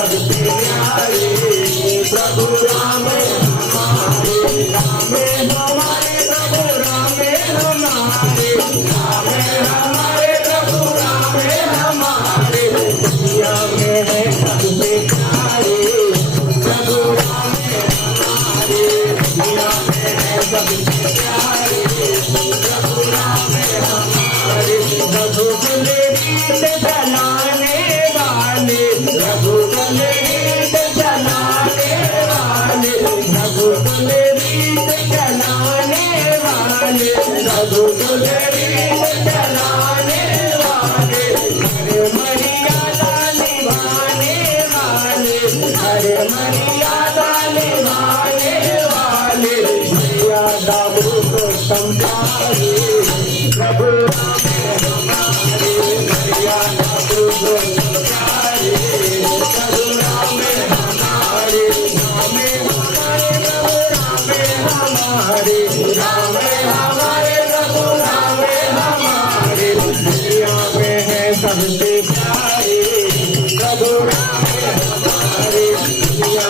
सबसे प्यारे प्रभु राम हमारे, राम हमारे प्रभु राम हमारे, राम हमारे प्रभु राम हमारे, दुनिया में है सबसे प्यारे प्रभु राम हमारे, दुनिया में है सबसे प्यारे प्रभु राम हमारे। रघुकुल गीत चलाने वाले, रघुकुल गीत चलाने वाले, रघुकुल गीत चलाने वाले, रघुकुल गीत चलाने वाले, हरे मर्यादा निभाने वाले, हरे मर्यादा निभाने वाले, मर्यादा पुरुषोत्तम प्यारे प्रभु राम हमारे, मर्यादा पुरुषोत्तम प्यारे प्रभु राम हमारे, राम हमारे प्रभु राम हमारे, राम हमारे प्रभु राम हमारे, दुनिया में है सबसे प्यारे प्रभु राम हमारे, दुनिया